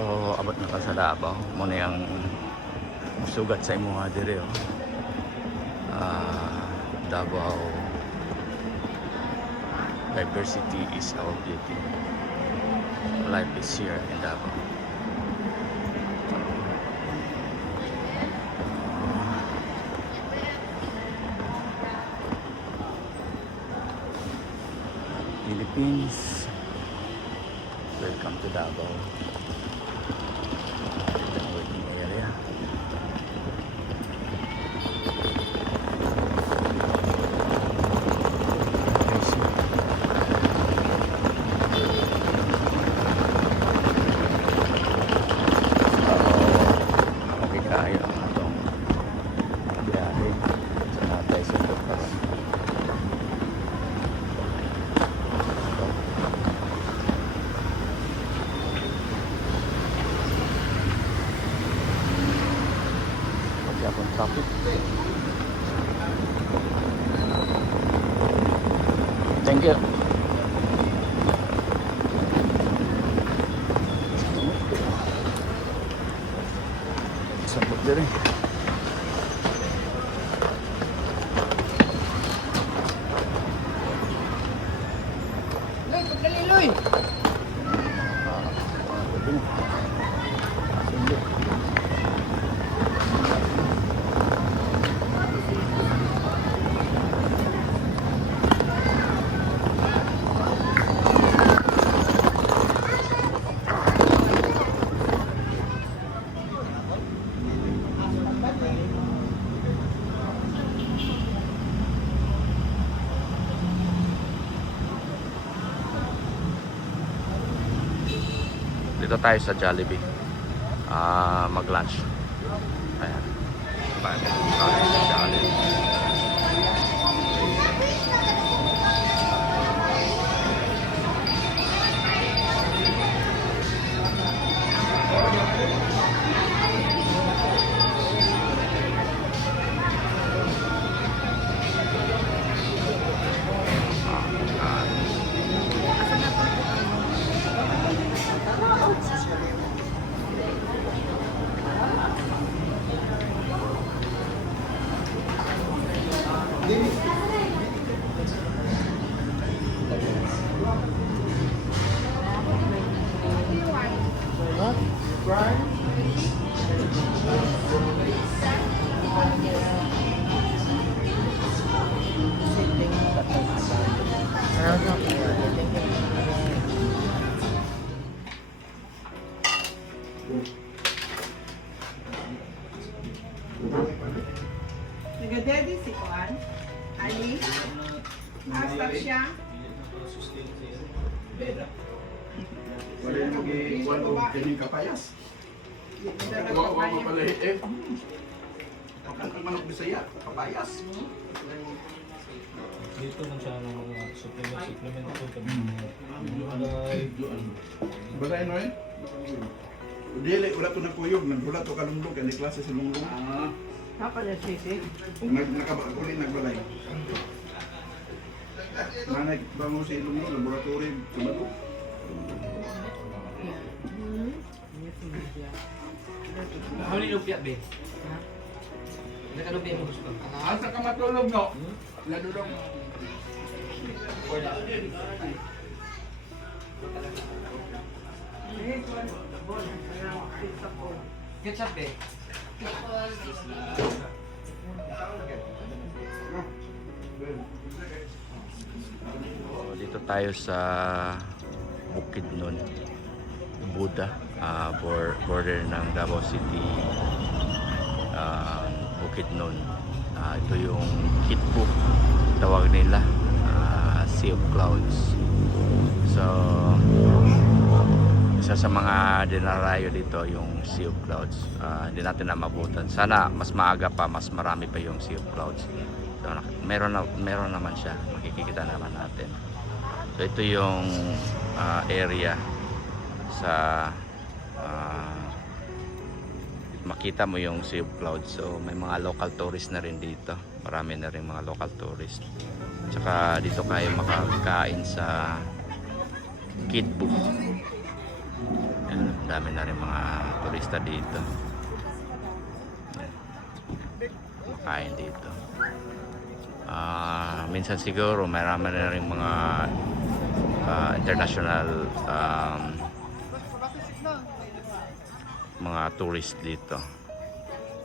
So abot na ka sa Davao mo na yung sugat sa imo dire oh. Davao diversity is our beauty. Life is here in Davao. Philippines, welcome to Davao. Working area. Okay kayo ang atong biyahe sa natay sundot pa rin. Traffic. Thank you. Sabot din. Loy, pagdali Loy. Dito tayo sa Jollibee. Mag-lunch. Ayan. Tayo sa Jollibee. Nagadedi si Juan. Ali. Asap siya. Wala yung mag-iwan o kining kapayas. Huwag mo pala eh. Ang manok Bisaya, kapayas. Dito man siya ng mga supplement po kami. Balay no eh? Dili, wala to nagkuyog. Wala to kalunglong. Kaya klase si lunglong. Papa na sisi. Nakabakuli, nagbalay. Manay, bango si lunglong, laboratory, sumato. Huli lupya be. Nakalupya mo gusto. Asa ka matulog no? Lalo dong. Ketchup be. Dito tayo sa Bukidnon, Buda, border ng Davao City, Bukidnon. Ito yung Kitbu, tawag nila, Sea of Clouds. So, isa sa mga dinarayo dito yung Sea of Clouds. Hindi natin na mabutan. Sana mas maaga pa, mas marami pa yung Sea of Clouds. So, meron naman siya, makikita naman natin. So ito yung area sa makita mo yung Sea of Clouds. So may mga local tourists na rin dito. Marami na rin mga local tourists. Tsaka dito kayo makakain sa Kitbu. dami na rin mga turista dito. Kain dito. Minsan siguro marami na rin mga international mga tourist dito.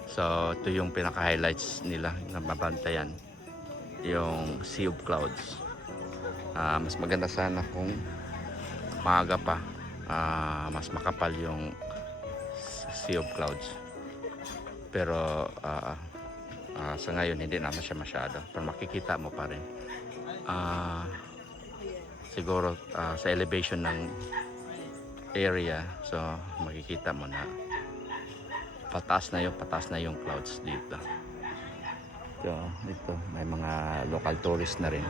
So ito yung pinaka-highlights nila na mabantayan, yung Sea of Clouds. Mas maganda sana kung maaga pa, mas makapal yung Sea of Clouds. Pero sa ngayon hindi naman siya masyado, pero makikita mo pa rin. Siguro sa elevation ng area, so makikita mo na pataas na yung clouds dito. So dito may mga local tourists na rin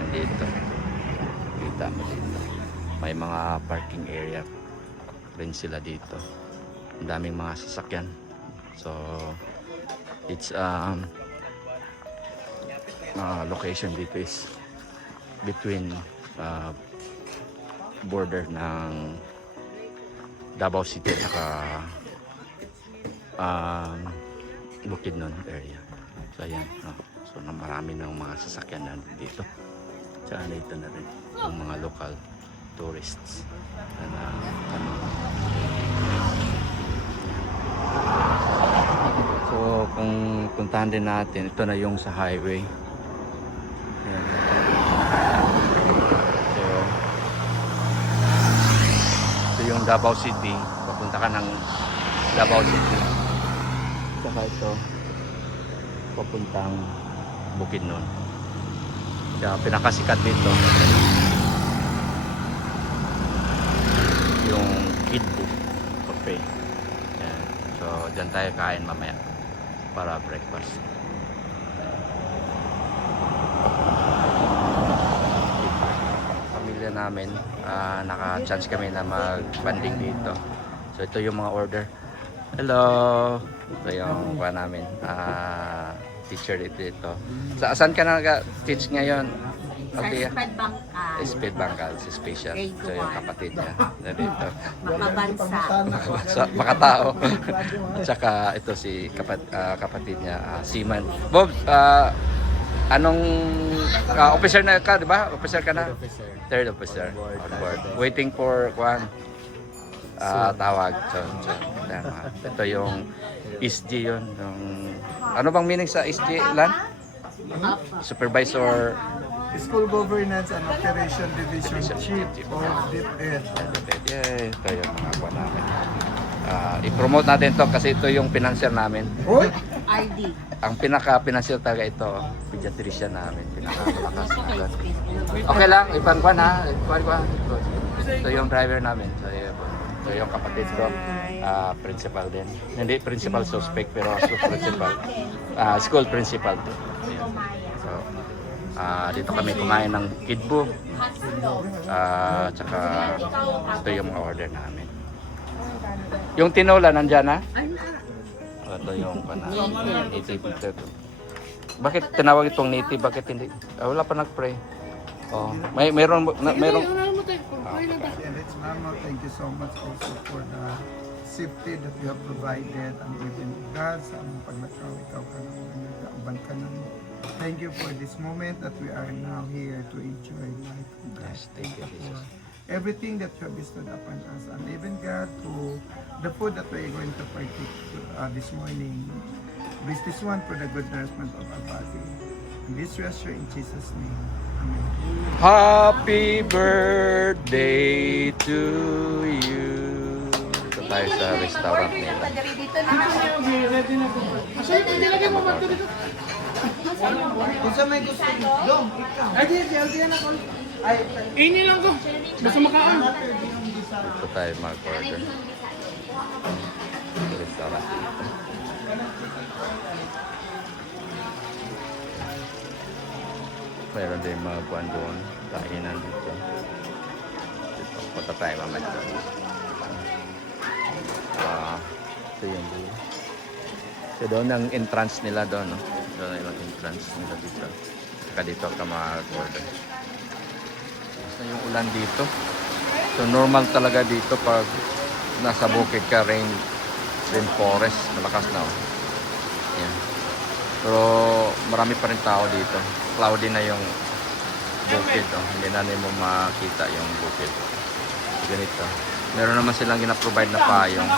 nandito. Kita mo dito may mga parking area rin sila dito. Ang daming mga sasakyan. So it's location dito is between border ng Davao City at saka Bukidnon area. So ayan, so marami ng mga sasakyan na dito. Tsaka dito na rin yung mga local tourists na so kung puntahan din natin, ito na yung sa highway. Ayan. So ito yung Davao City, papunta ka ng Davao City. Saka ito papuntang Bukidnon. Kaya pinakasikat dito yung Kidbu Cafe. Ayan. So dyan tayo kain mamaya para breakfast. Pamilya namin, naka-chance kami na mag-banding dito. So ito yung mga order. Hello! Ito yung kuha namin. Teacher dito. Saan ka na nag-teach ngayon? Sa Okay. Sped Bangka. Speed Bangkal, si Special. So yung kapatid niya na dito. Makabansa. Sa makatao. Tsaka ito si kapatid niya, Seaman. Bob, anong officer na ka, di ba? Officer ka na? Third officer. On board. Waiting for tawag. So, ito yung SG yun. Ano bang meaning sa SG, Lan? Supervisor School Governance and Operation Division Chief of DepEd. Yay, ito yung mga kuha namin. I-promote natin to kasi ito yung financier namin. RD. Ang pinaka-financier talaga ito, pediatrician namin. Pinaka-malakas na doon. Okay lang, ipangkuhan ha. Ipangkuhan. Ito yung driver namin. So, ito yung kapatid ko. Principal din. Hindi principal suspect pero principal. School principal. So, dito kami kumain ng Kidbu. Tsaka ito yung mga order namin. Yung tinola nandyan na? Ito yung native. Bakit tinawag itong native? Bakit hindi? Wala pa nag-pray. Oh, mayroon. And it's normal. Thank you so much also for the safety that you have provided and even God sa among paglakaw ikaw ka nang ka na. Thank you for this moment that we are now here to enjoy life. Yes, thank you, Jesus. Everything that you have bestowed upon us, and even God to the food that we are going to partake this morning. Bless this one for the good nourishment of our body. And this we assure in Jesus' name. Amen. Happy birthday to you. Ito tayo sa restaurant nila. Kung sa may gusto, dong, ikaw. Ini lang ko. Basta makaan. Ito tayo mag-order. Sa restaurant dito. Meron din mga kuwan doon. Kainan dito. Dito. Punta tayo mamaya doon. Ito yung doon. So doon ang entrance nila doon. No? Doon ang entrance nila dito. Saka dito ka mag-order. Basta yung ulan dito. So normal talaga dito pag nasa bukid ka, rainforest, malakas na. Oh. Yan. Pero marami pa rin tao dito. Cloudy na yung bukid. Oh. Hindi na mo makita yung bukid. Ganito. Meron naman silang ginaprovide na payong.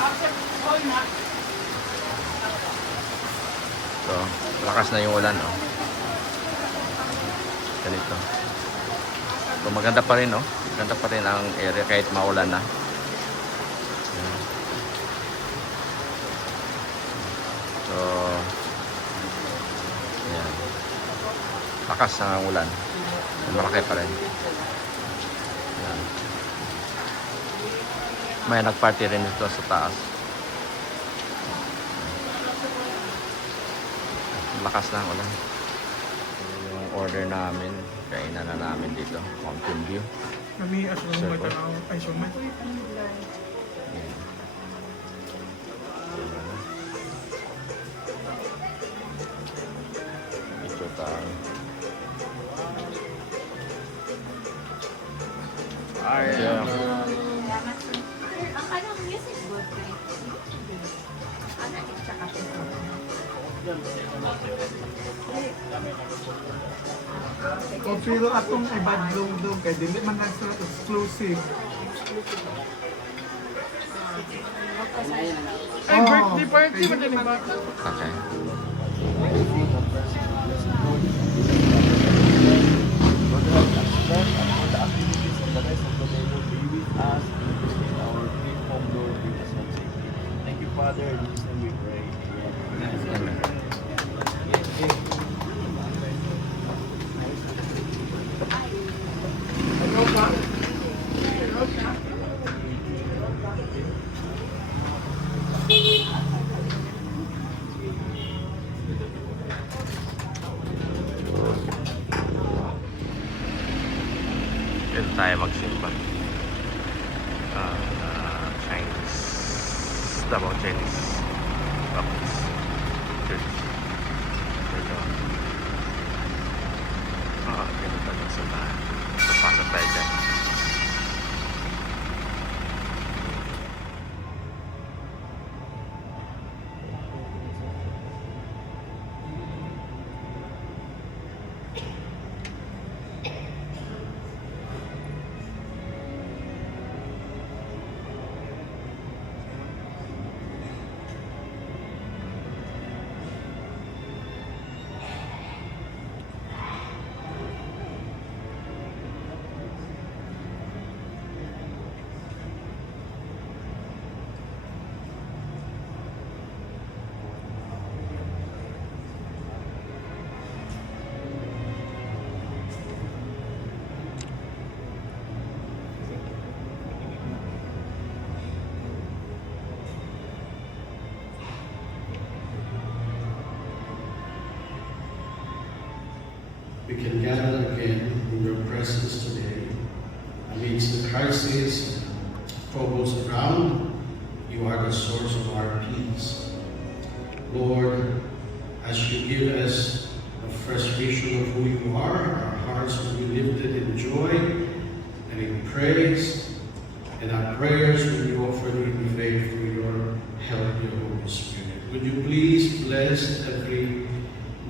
So, malakas na yung ulan. Oh. Ganito. So, maganda pa rin. Oh. Maganda pa rin ang area kahit maulan na. Yan. So, yan. Lakas ang ulan. Malaki pa rin. Yan. May nagparty rin dito sa taas. Lakas na ang ulan. Yung order namin, kainan na namin dito. Mountain View. Kami as Sir, po. ay sumay. Ito tayo. Yeah. Ang anong music board kayo? Ano yung tsaka siya? O pero atong ibadlong doon kay dili man lang sa exclusive. Ay, birthday party ba din ba? Okay. Thank you, Father. In Jesus' name we pray. Amen. Dito tayo magsimba. Chinese. Davao Chinese Baptist Church. Ito. Ganun tayo sa bahay. Papasok tayo dyan. We can gather again in your presence today. Amidst the crises, troubles around, you are the source of our peace. Lord, as you give us a fresh vision of who you are, our hearts will be lifted in joy and in praise, and our prayers will be offered in faith through your help, your Holy Spirit. Would you please bless every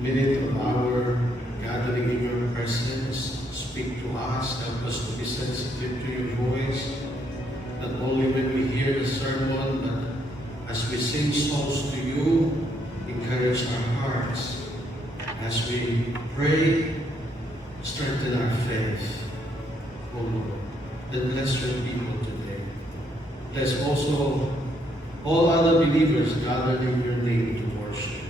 minute of our gathering in your presence? Speak to us, help us to be sensitive to your voice, not only when we hear the sermon, but as we sing songs to you, encourage our hearts. As we pray, strengthen our faith. O Lord, then bless your people today. Bless also all other believers gathered in your name to worship.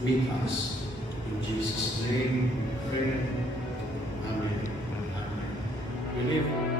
Meet us. In Jesus' name we pray. Amen. Amen. We live.